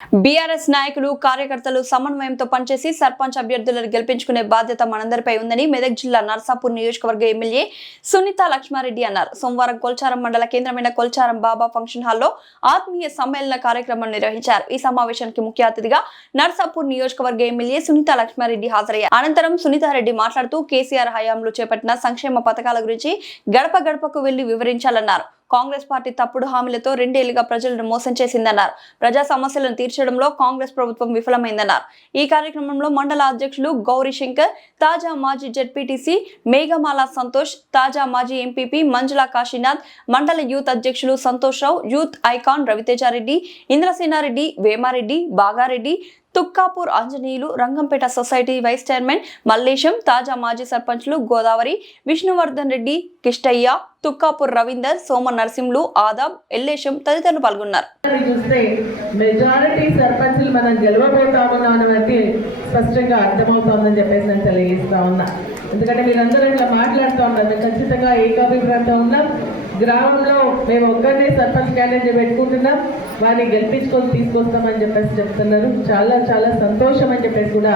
BRS నాయకులు కార్యకర్తలు సమన్వయంతో పనిచేసి సర్పంచ్ అభ్యర్థులను గెలిపించుకునే బాధ్యత మనందరిపై ఉందని మెదక్ జిల్లా నర్సాపూర్ నియోజకవర్గ ఎమ్మెల్యే సునీత లక్ష్మారెడ్డి అన్నారు. సోమవారం కొల్చారం మండల కేంద్రమైన కొల్చారం బాబా ఫంక్షన్ హాల్లో ఆత్మీయ సమ్మేళన కార్యక్రమం నిర్వహించారు. ఈ సమావేశానికి ముఖ్య అతిథిగా నర్సాపూర్ నియోజకవర్గ ఎమ్మెల్యే సునీత లక్ష్మారెడ్డి హాజరయ్యారు. అనంతరం సునీతారెడ్డి మాట్లాడుతూ కేసీఆర్ హయాంలో చేపట్టిన సంక్షేమ పథకాల గురించి గడప గడపకు వెళ్లి వివరించాలన్నారు. కాంగ్రెస్ పార్టీ తప్పుడు హామీలతో 2 ఏళ్లుగా ప్రజలను మోసం చేసిందన్నారు. ప్రజా సమస్యలను తీర్చడంలో కాంగ్రెస్ ప్రభుత్వం విఫలమైందన్నారు. ఈ కార్యక్రమంలో మండల అధ్యక్షులు గౌరీ శంకర్, తాజా మాజీ జెడ్పీటీసీ మేఘమాల సంతోష్, తాజా మాజీ ఎంపీపీ మంజులా కాశీనాథ్, మండల యూత్ అధ్యక్షులు Santosh Rao, youth icon Ravi Teja Reddy, Indrasena Reddy, Vema Reddy, Baga Reddy, Tukkapur Anjaneyulu, Rangampet society vice chairman Mallesham, తాజా మాజీ సర్పంచ్లు గోదావరి, విష్ణువర్ధన్ రెడ్డి, కిష్టయ్య, తుక్కాపూర్ రవీందర్, సోమ నరసింహులు, ఆదాబ్, ఎల్లేశం తదితరులు పాల్గొన్నారు. మెజారిటీ సర్పంచ్లు మనం గెలవబోతామన్నది స్పష్టంగా అర్థమవుతోందని చెప్పేసి నేను తెలియజేస్తా ఉన్నా. ఎందుకంటే మీరందరూ ఇట్లా మాట్లాడుతూ ఉన్నారు. మేము ఖచ్చితంగా ఏకాభిప్రాయంతో ఉన్నాం. గ్రామంలో మేము ఒక్కరినే సర్పంచ్ క్యాండిడేట్ పెట్టుకుంటున్నాం, వారిని గెలిపించుకొని తీసుకొస్తామని చెప్పేసి చెప్తున్నారు. చాలా చాలా సంతోషం అని చెప్పేసి కూడా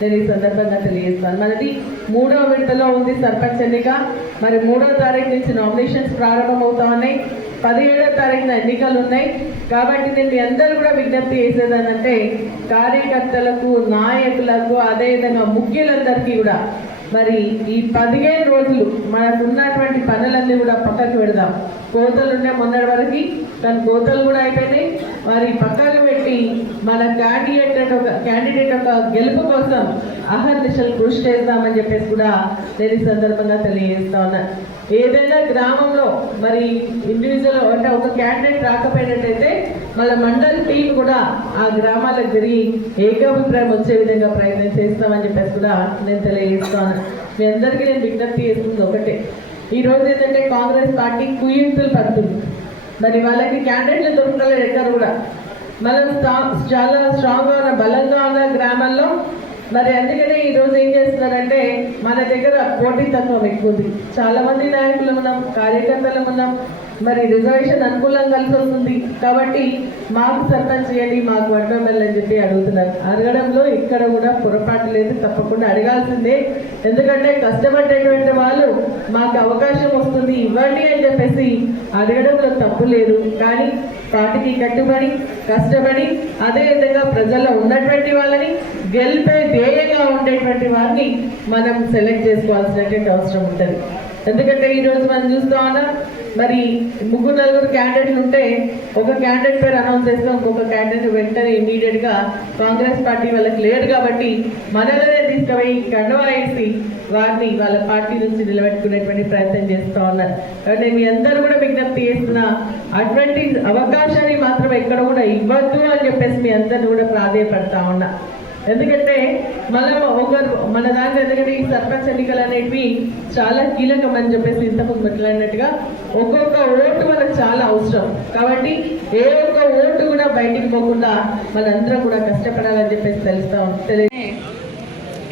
నేను ఈ సందర్భంగా తెలియజేస్తాను. మనది 3వ విడతలో ఉంది సర్పంచ్ ఎన్నిక. మరి 3వ తారీఖు నుంచి నామినేషన్స్ ప్రారంభమవుతా ఉన్నాయి. 17వ తారీఖున ఎన్నికలు ఉన్నాయి. కాబట్టి నేను మీ అందరూ కూడా విజ్ఞప్తి చేసేదానంటే కార్యకర్తలకు, నాయకులకు, అదేవిధంగా ముఖ్యులందరికీ కూడా మరి ఈ 15 రోజులు మనకు ఉన్నటువంటి పనులన్నీ కూడా పక్కకు పెడదాం. కోతలు ఉండే మొన్నటి వరకు దాని కోతలు కూడా అయిపోయినాయి. మరి పక్కకు పెట్టి మన క్యాండిడేట్ ఒక గెలుపు కోసం అహర్నిశలు కృషి చేద్దామని చెప్పేసి కూడా నేను ఈ సందర్భంగా తెలియజేస్తా ఉన్నాను. ఏదైనా గ్రామంలో మరి ఇండివిజువల్ అంటే ఒక క్యాండిడేట్ రాకపోయినట్టయితే మళ్ళీ మండలి టీం కూడా ఆ గ్రామాలకు తిరిగి ఏకాభిప్రాయం వచ్చే విధంగా ప్రయత్నం చేస్తామని చెప్పేసి కూడా నేను తెలియజేస్తాను. మీ అందరికీ నేను విజ్ఞప్తి చేస్తుంది ఒకటే, ఈరోజు ఏంటంటే కాంగ్రెస్ పార్టీ కుయుక్తులు పడుతుంది. మరి వాళ్ళకి క్యాండిడేట్లు దొరకలేదు ఎక్కడ కూడా. మనం చాలా స్ట్రాంగ్గా ఉన్న, బలంగా ఉన్న గ్రామాల్లో మరి అందుకనే ఈరోజు ఏం చేస్తున్నారంటే మన దగ్గర పోటీ తత్వం ఎక్కువ ఉంది. చాలా మంది నాయకులు ఉన్నాం, కార్యకర్తలు ఉన్నాం. మరి రిజర్వేషన్ అనుకూలంగా కలిసి వస్తుంది కాబట్టి మాకు సర్పంచ్ చేయండి, మాకు వడ్డమల్లి అని చెప్పి అడుగుతున్నారు. అడగడంలో ఇక్కడ కూడా పొరపాటు లేదు, తప్పకుండా అడగాల్సిందే. ఎందుకంటే కష్టపడేటువంటి వాళ్ళు మాకు అవకాశం వస్తుంది ఇవ్వండి అని చెప్పేసి అడగడంలో తప్పు లేదు. కానీ పార్టీకి కట్టుబడి కష్టపడి అదేవిధంగా ప్రజల్లో ఉన్నటువంటి వాళ్ళని గెలిపే ధ్యేయంగా ఉండేటువంటి వారిని మనం సెలెక్ట్ చేసుకోవాల్సినటువంటి అవసరం ఉంటుంది. ఎందుకంటే ఈరోజు మనం చూస్తూ ఉన్నాం మరి 3-4 క్యాండిడేట్లు ఉంటే ఒక క్యాండిడేట్ పేరు అనౌన్స్ చేస్తాం, ఇంకొక క్యాండిడేట్ వెంటనే ఇమీడియట్గా కాంగ్రెస్ పార్టీ వాళ్ళకి లేరు కాబట్టి మనలోనే తీసుకుపోయి కండువా వేసి వారిని వాళ్ళ పార్టీ నుంచి నిలబెట్టుకునేటువంటి ప్రయత్నం చేస్తూ ఉన్నారు. కాబట్టి మీ అందరూ కూడా విజ్ఞప్తి చేస్తున్నా, అటువంటి అవకాశాన్ని మాత్రం ఎక్కడ కూడా ఇవ్వద్దు అని చెప్పేసి మీ అందరిని కూడా ప్రాధేయపడతా ఉన్నా. ఎందుకంటే మన దాంట్లో ఎందుకంటే ఈ సర్పంచ్ ఎన్నికలు అనేవి చాలా కీలకం అని చెప్పేసి ఇంతకు మాట్లాడినట్టుగా ఒక్కొక్క ఓటు మనకు చాలా అవసరం. కాబట్టి ఏ ఒక్క ఓటు కూడా బయటికి పోకుండా మనందరం కూడా కష్టపడాలని చెప్పేసి తెలియదు.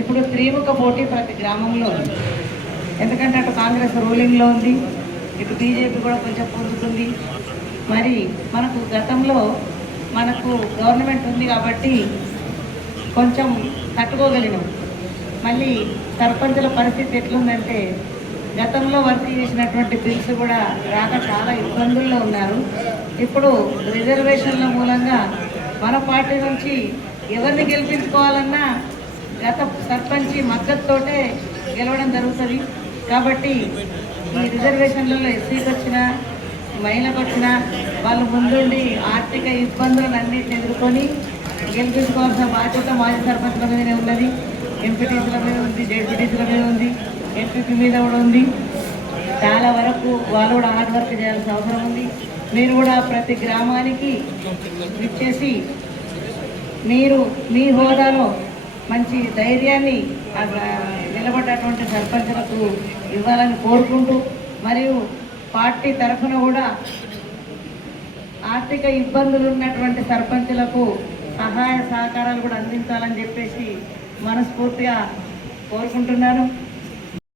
ఇప్పుడు త్రిముఖ పోటీ ప్రతి గ్రామంలో ఉంది. ఎందుకంటే అటు కాంగ్రెస్ రూలింగ్లో ఉంది, ఇటు బీజేపీ కూడా కొంచెం పొందుతుంది. మరి మనకు గతంలో గవర్నమెంట్ ఉంది కాబట్టి కొంచెం తట్టుకోగలిగినాం. మళ్ళీ సర్పంచుల పరిస్థితి ఎట్లుందంటే గతంలో వర్క్ చేసినటువంటి బిల్స్ కూడా రాక చాలా ఇబ్బందుల్లో ఉన్నారు. ఇప్పుడు రిజర్వేషన్ల మూలంగా మన పార్టీ నుంచి ఎవరిని గెలిపించుకోవాలన్నా గత సర్పంచి మద్దతుతోటే గెలవడం జరుగుతుంది. కాబట్టి ఈ రిజర్వేషన్లలో ఎస్సీకి వచ్చినా మహిళకు వచ్చినా వాళ్ళు ముందుండి ఆర్థిక ఇబ్బందులను అన్నింటిని ఎదుర్కొని గెలిపించుకోవాల్సిన బాధ్యత మాజీ సర్పంచ్ల మీదనే ఉన్నది, ఎంపీటీసీల మీద ఉంది, జెడ్పీటీసీల మీద ఉంది, ఎంపీపీ మీద కూడా ఉంది. చాలా వరకు వాళ్ళు కూడా హార్డ్ వర్క్ చేయాల్సిన అవసరం ఉంది. మీరు కూడా ప్రతి గ్రామానికి ఇచ్చేసి మీరు మీ హోదాలో మంచి ధైర్యాన్ని నిలబడ్డటువంటి సర్పంచులకు ఇవ్వాలని కోరుకుంటూ, మరియు పార్టీ తరఫున కూడా ఆర్థిక ఇబ్బందులు ఉన్నటువంటి సర్పంచులకు సహాయ సహకారాలు కూడా అందించాలని చెప్పేసి మనస్ఫూర్తిగా కోరుకుంటున్నాను.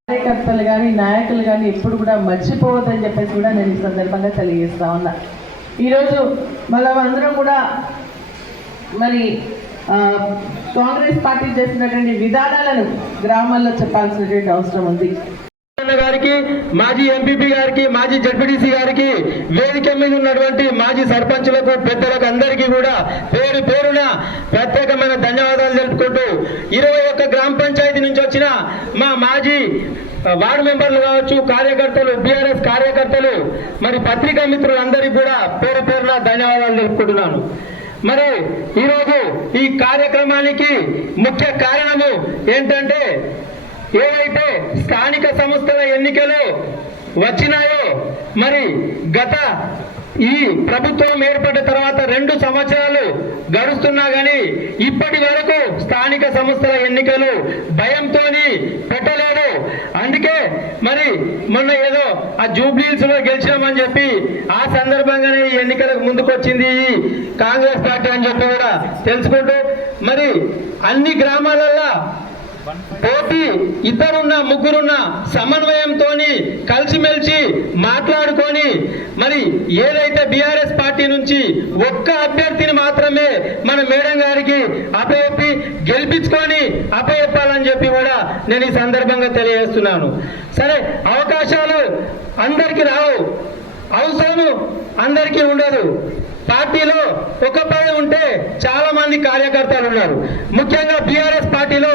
కార్యకర్తలు కానీ నాయకులు కానీ ఎప్పుడు కూడా మర్చిపోవద్దని చెప్పేసి కూడా నేను ఈ సందర్భంగా తెలియజేస్తా ఉన్నా. ఈరోజు మనం అందరం కూడా మరి కాంగ్రెస్ పార్టీ చేసినటువంటి విధానాలను గ్రామాల్లో చెప్పాల్సినటువంటి అవసరం ఉంది. గారికి, మాజీ ఎంపీపీ గారికి, మాజీ జడ్పీటీసీ గారికి, వేదిక మీద ఉన్నటువంటి మాజీ సర్పంచులకు, పెద్దలకు అందరికీ కూడా పేరు పేరున ప్రత్యేకమైన ధన్యవాదాలు తెలుపుకుంటూ 21 గ్రామ పంచాయతీ నుంచి వచ్చిన మా మాజీ వార్డు మెంబర్లు కావచ్చు, కార్యకర్తలు, బీఆర్ఎస్ కార్యకర్తలు, మరి పత్రికా మిత్రులందరికీ కూడా పేరు పేరున ధన్యవాదాలు తెలుపుకుంటున్నాను. మరి ఈరోజు ఈ కార్యక్రమానికి ముఖ్య కారణము ఏంటంటే, ఏవైతే స్థానిక సంస్థల ఎన్నికలు వచ్చినాయో, మరి గత ఈ ప్రభుత్వం ఏర్పడిన తర్వాత 2 సంవత్సరాలు గడుస్తున్నా కానీ ఇప్పటి వరకు స్థానిక సంస్థల ఎన్నికలు భయంతో పెట్టలేదు. అందుకే మరి మొన్న ఏదో ఆ జూబ్లీహిల్స్ లో గెలిచామని చెప్పి ఆ సందర్భంగానే ఈ ఎన్నికలకు ముందుకొచ్చింది ఈ కాంగ్రెస్ పార్టీ అని చెప్పి కూడా తెలుసుకుంటూ, మరి అన్ని గ్రామాలలో పోటీ ఇద్దరున్న ముగ్గురున్న సమన్వయంతో కలిసిమెలిసి మాట్లాడుకొని, మరి ఏదైతే బీఆర్ఎస్ పార్టీ నుంచి ఒక్క అభ్యర్థిని మాత్రమే మన మేడం గారికి అప్పచెప్పి గెలిపించుకొని అప్పచెప్పాలని చెప్పి కూడా నేను ఈ సందర్భంగా తెలియజేస్తున్నాను. సరే, అవకాశాలు అందరికీ రావు, అవసరము అందరికీ ఉండదు. పార్టీలో ఒక పని ఉంటే చాలా మంది కార్యకర్తలు ఉన్నారు. ముఖ్యంగా బీఆర్ఎస్ పార్టీలో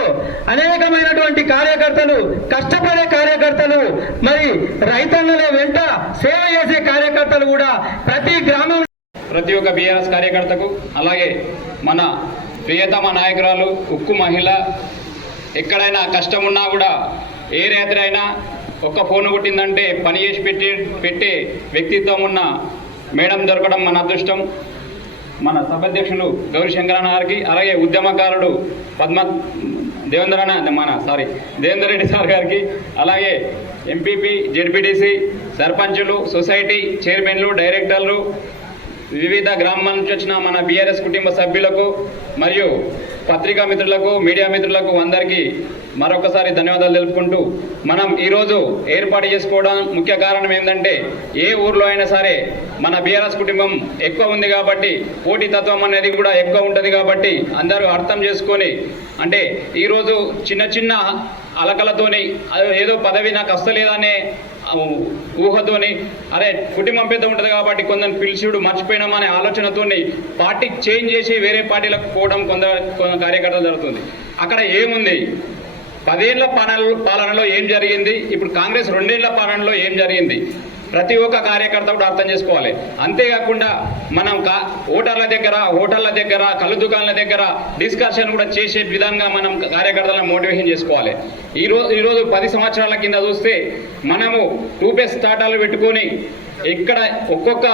అనేకమైనటువంటి కార్యకర్తలు, కష్టపడే కార్యకర్తలు, మరి రైతన్నల వెంట సేవ చేసే కార్యకర్తలు కూడా ప్రతి గ్రామం, ప్రతి ఒక్క బీఆర్ఎస్ కార్యకర్తకు, అలాగే మన ప్రియతమ నాయకురాలు, ఉక్కు మహిళ, ఎక్కడైనా కష్టం ఉన్నా కూడా ఏ రాత్రి అయినా ఒక్క ఫోన్ కొట్టిందంటే పని చేసి పెట్టే వ్యక్తిత్వం ఉన్న మేడం దొరకడం మన అదృష్టం. మన సభాధ్యక్షులు గౌరీ శంకరన్న గారికి, అలాగే ఉద్యమకారుడు దేవేందర్ రెడ్డి సార్ గారికి, అలాగే ఎంపీపీ, జెడ్పీటీసీ, సర్పంచులు, సొసైటీ చైర్మన్లు, డైరెక్టర్లు, వివిధ గ్రామాల నుంచి వచ్చిన మన బీఆర్ఎస్ కుటుంబ సభ్యులకు, మరియు పత్రికా మిత్రులకు, మీడియా మిత్రులకు అందరికీ మరొకసారి ధన్యవాదాలు తెలుపుకుంటూ, మనం ఈరోజు ఏర్పాటు చేసుకోవడం ముఖ్య కారణం ఏంటంటే, ఏ ఊర్లో అయినా సరే మన బీఆర్ఎస్ కుటుంబం ఎక్కువ ఉంది కాబట్టి పోటీతత్వం అనేది కూడా ఎక్కువ ఉంటుంది కాబట్టి అందరూ అర్థం చేసుకొని, అంటే ఈరోజు చిన్న చిన్న అలకలతోని ఏదో పదవి నాకు వస్తలేదనే ఊహతోని, అరే కుటుంబం పెద్ద ఉంటుంది కాబట్టి కొందరు పిలిచిడు మర్చిపోయినామనే ఆలోచనతోని పార్టీ చేంజ్ చేసి వేరే పార్టీలకు పోవడం కొందరు కార్యకర్తలు జరుగుతుంది. అక్కడ ఏముంది, 10 ఏళ్ల పాలనలో ఏం జరిగింది, ఇప్పుడు కాంగ్రెస్ 2 ఏళ్ల పాలనలో ఏం జరిగింది, ప్రతి ఒక్క కార్యకర్త కూడా అర్థం చేసుకోవాలి. అంతేకాకుండా మనం హోటళ్ళ దగ్గర కళ్ళు దుకాణాల దగ్గర డిస్కషన్ కూడా చేసే విధంగా మనం కార్యకర్తలను మోటివేషన్ చేసుకోవాలి. ఈరోజు 10 సంవత్సరాల కింద చూస్తే మనము 2 స్టార్టాలు పెట్టుకొని ఇక్కడ ఒక్కొక్క